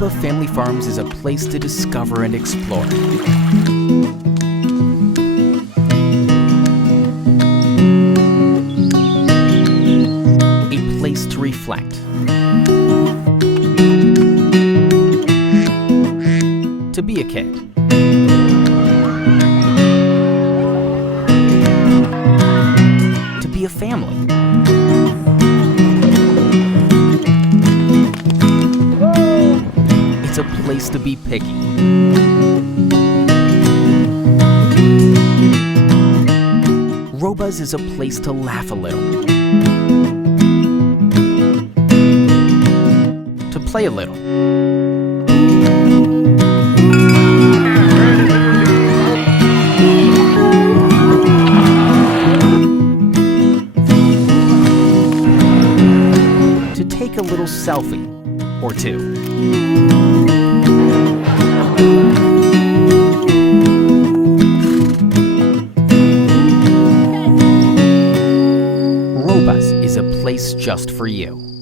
Roba Family Farms is a place to discover and explore. A place to reflect. To be a kid. To be a family. It's a place to be picky. Roba's is a place to laugh a little. To play a little. To take a little selfie or two. Roba's is a place just for you.